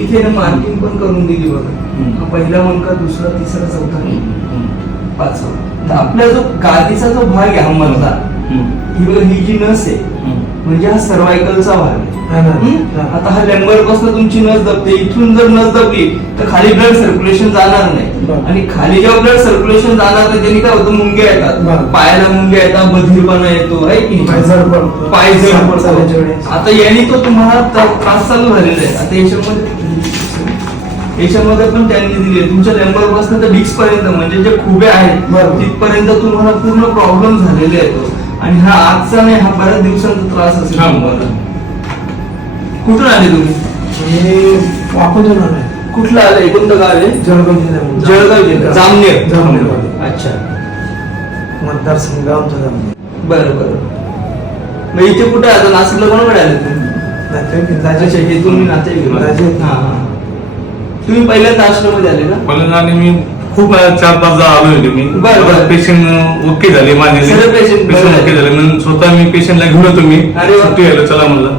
इथे ना मार्किंग पण करून दिली बघा. हा पहिला मणका, दुसरा, तिसरा, चौथा, पाचवा. तर आपला जो गादीचा जो भाग आहे हा मधला, ही बघा ही जी नस आहे म्हणजे हा सर्वायकलचा भाग आहे. आता हा लंबर पासून तुमची नस दबते, इथून जर नस दबली तर खाली ब्लड सर्क्युलेशन जाणार नाही, आणि खाली जेव्हा ब्लड सर्क्युलेशन जाणार तर त्यांनी काय होतं, मुंग्या येतात, पायाला मुंग्या येतात, बधीरपणा येतो आहे की पाय जड पडतो. आता यांनी तो तुम्हाला त्रास चालू झालेला आहे. आता याच्यामध्ये पण त्यांनी दिले तुमच्या लंबर पासून तर डिस्क पर्यंत म्हणजे जे खुबे आहेत तिथपर्यंत तुम्हाला पूर्ण प्रॉब्लेम झालेले आहेत. आणि हा आजचा नाही, हा बऱ्याच दिवसांचा त्रास असेल तुम्हाला. कुठून आले तुम्ही? वाकोजून आले. कुठलं आलंय? कोणतं गाव आहे? जळगाव जिल्हा. जळगाव जिल्हा, जामनेर. अच्छा, मतदारसंघ आमचा जामनेर. बरं बरं. मग इथे कुठे आता नाशिकला कोणाकडे आले तुम्ही? तुम्ही नाते. तुम्ही पहिल्यांदा आश्रममध्ये आले का? पहिल्यांदा आणि मी खूप 4-5 आलो होते मी. बरं. पेशंट ओके झाले माझे, पेशंट ओके झाले म्हणून स्वतः मी पेशंटला घेऊन होतो. मी सुट्टी आलो, चला म्हणलं.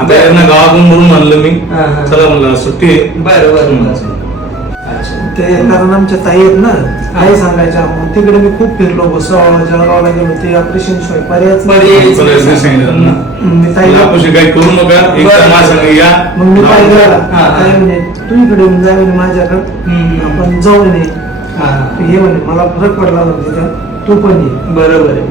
आता यांना गावातून म्हणून म्हणलं मी, चला म्हणलं सुट्टी आहे. बरं बरं. ते कारण आमच्या ताई आहेत ना, ताई सांगायच्या. मग तिकडे मी खूप फिरलो, जळगावला गेलो. ते ऑपरेशन शिवाय पर्यायच मी ताईला काही करू नका, या. मग मी ताईला ताई म्हणे तू इकडे येऊन जा म्हणे माझ्याकडे, आपण जाऊ म्हणे. हे म्हणे मला फरक पडला तिथं, तू पण ये. बरोबर आहे.